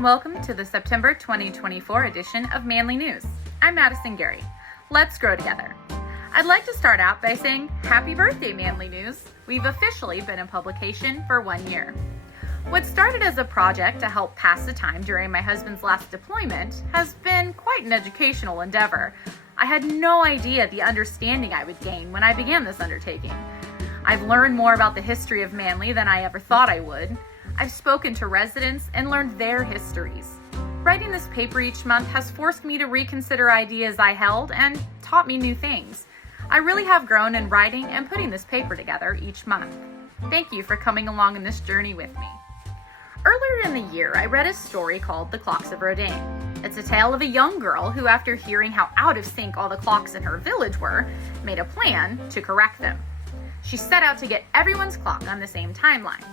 and welcome to the September 2024 edition of Manly News. I'm Madison Garey. Let's grow together. I'd like to start out by saying happy birthday, Manly News. We've officially been in publication for 1 year. What started as a project to help pass the time during my husband's last deployment has been quite an educational endeavor. I had no idea the understanding I would gain when I began this undertaking. I've learned more about the history of Manly than I ever thought I would. I've spoken to residents and learned their histories. Writing this paper each month has forced me to reconsider ideas I held and taught me new things. I really have grown in writing and putting this paper together each month. Thank you for coming along in this journey with me. Earlier in the year, I read a story called The Clocks of Rodin. It's a tale of a young girl who, after hearing how out of sync all the clocks in her village were, made a plan to correct them. She set out to get everyone's clock on the same timeline.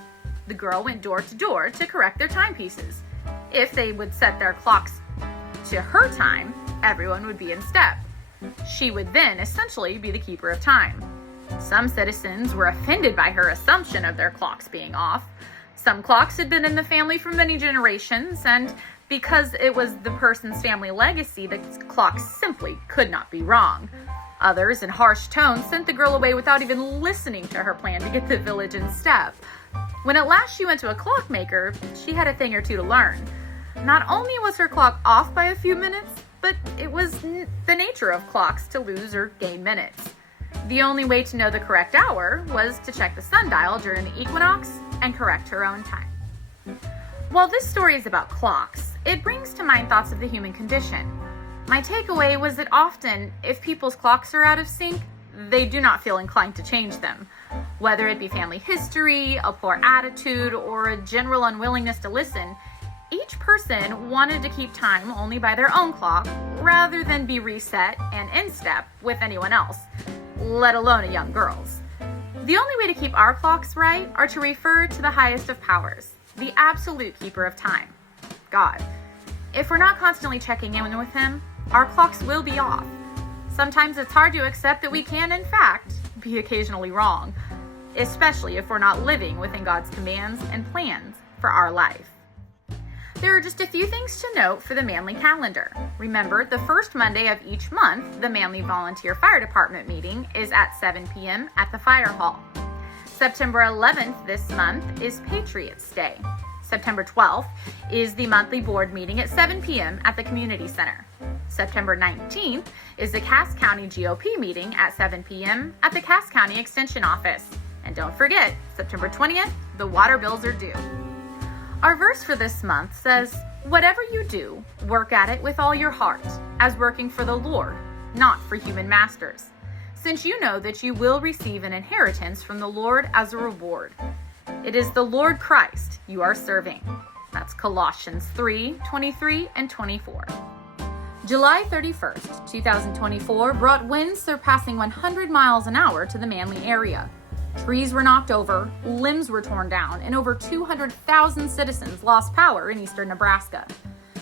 The girl went door to door to correct their timepieces. If they would set their clocks to her time, everyone would be in step. She would then essentially be the keeper of time. Some citizens were offended by her assumption of their clocks being off. Some clocks had been in the family for many generations, and because it was the person's family legacy, the clocks simply could not be wrong. Others, in harsh tones, sent the girl away without even listening to her plan to get the village in step. When at last she went to a clockmaker, she had a thing or two to learn. Not only was her clock off by a few minutes, but it was the nature of clocks to lose or gain minutes. The only way to know the correct hour was to check the sundial during the equinox and correct her own time. While this story is about clocks, it brings to mind thoughts of the human condition. My takeaway was that often, if people's clocks are out of sync, they do not feel inclined to change them. Whether it be family history, a poor attitude, or a general unwillingness to listen, each person wanted to keep time only by their own clock, rather than be reset and in step with anyone else, let alone a young girl's. The only way to keep our clocks right are to refer to the highest of powers, the absolute keeper of time, God. If we're not constantly checking in with Him, our clocks will be off. Sometimes it's hard to accept that we can, in fact, be occasionally wrong, especially if we're not living within God's commands and plans for our life. There are just a few things to note for the Manly calendar. Remember, the first Monday of each month, the Manly Volunteer Fire Department meeting is at 7 p.m. at the Fire Hall. September 11th this month is Patriots Day. September 12th is the monthly board meeting at 7 p.m. at the Community Center. September 19th is the Cass County GOP meeting at 7 p.m. at the Cass County Extension Office. And don't forget, September 20th, the water bills are due. Our verse for this month says, "Whatever you do, work at it with all your heart, as working for the Lord, not for human masters, since you know that you will receive an inheritance from the Lord as a reward. It is the Lord Christ you are serving." That's Colossians 3:23 and 24. July 31st, 2024 brought winds surpassing 100 miles an hour to the Manly area. Trees were knocked over, limbs were torn down, and over 200,000 citizens lost power in eastern Nebraska.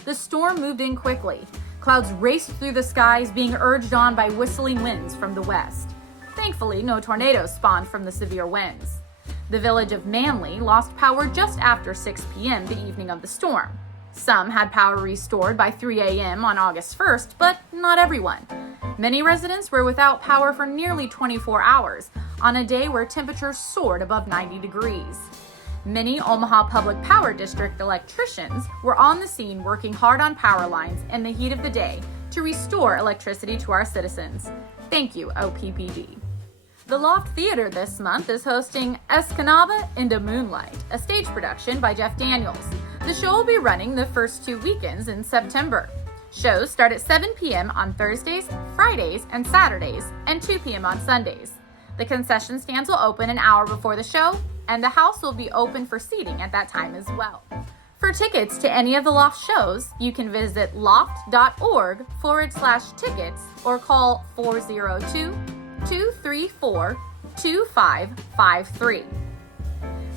The storm moved in quickly. Clouds raced through the skies, being urged on by whistling winds from the west. Thankfully, no tornadoes spawned from the severe winds. The village of Manley lost power just after 6 p.m. the evening of the storm. Some had power restored by 3 a.m. on August 1st, but not everyone. Many residents were without power for nearly 24 hours on a day where temperatures soared above 90 degrees. Many Omaha Public Power District electricians were on the scene working hard on power lines in the heat of the day to restore electricity to our citizens. Thank you, OPPD. The Lofte Theater this month is hosting Escanaba into Moonlight, a stage production by Jeff Daniels. The show will be running the first 2 weekends in September. Shows start at 7 p.m. on Thursdays, Fridays, and Saturdays, and 2 p.m. on Sundays. The concession stands will open an hour before the show, and the house will be open for seating at that time as well. For tickets to any of the Lofte shows, you can visit lofte.org/tickets or call 402-234-2553.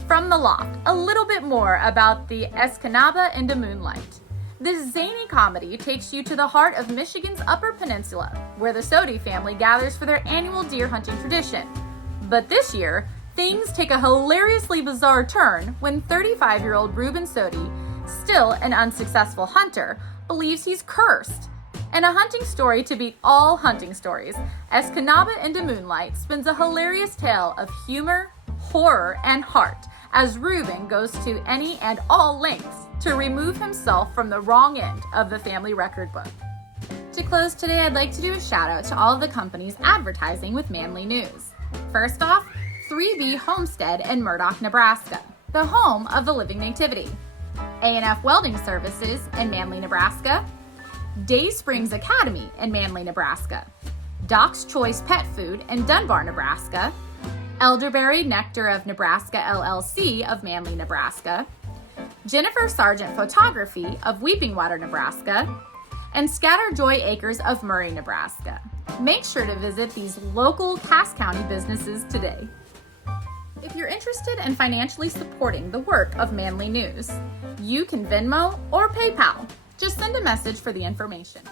From the Lofte, a little bit more about the Escanaba into Moonlight. This zany comedy takes you to the heart of Michigan's Upper Peninsula, where the Sodi family gathers for their annual deer hunting tradition. But this year, things take a hilariously bizarre turn when 35-year-old Reuben Sodi still an unsuccessful hunter, believes he's cursed. And a hunting story to beat all hunting stories, as Kanaba into Moonlight spins a hilarious tale of humor, horror, and heart as Reuben goes to any and all lengths to remove himself from the wrong end of the family record book. To close today, I'd like to do a shout out to all of the companies advertising with Manly News. First off, 3B Homestead in Murdoch, Nebraska, the home of the Living Nativity. A&F Welding Services in Manly, Nebraska. Daysprings Academy in Manly, Nebraska. Doc's Choice Pet Food in Dunbar, Nebraska. Elderberry Nectar of Nebraska LLC of Manly, Nebraska. Jennifer Sargent Photography of Weeping Water, Nebraska. And Scatter Joy Acres of Murray, Nebraska. Make sure to visit these local Cass County businesses today. If you're interested in financially supporting the work of Manly News, you can Venmo or PayPal. Just send a message for the information.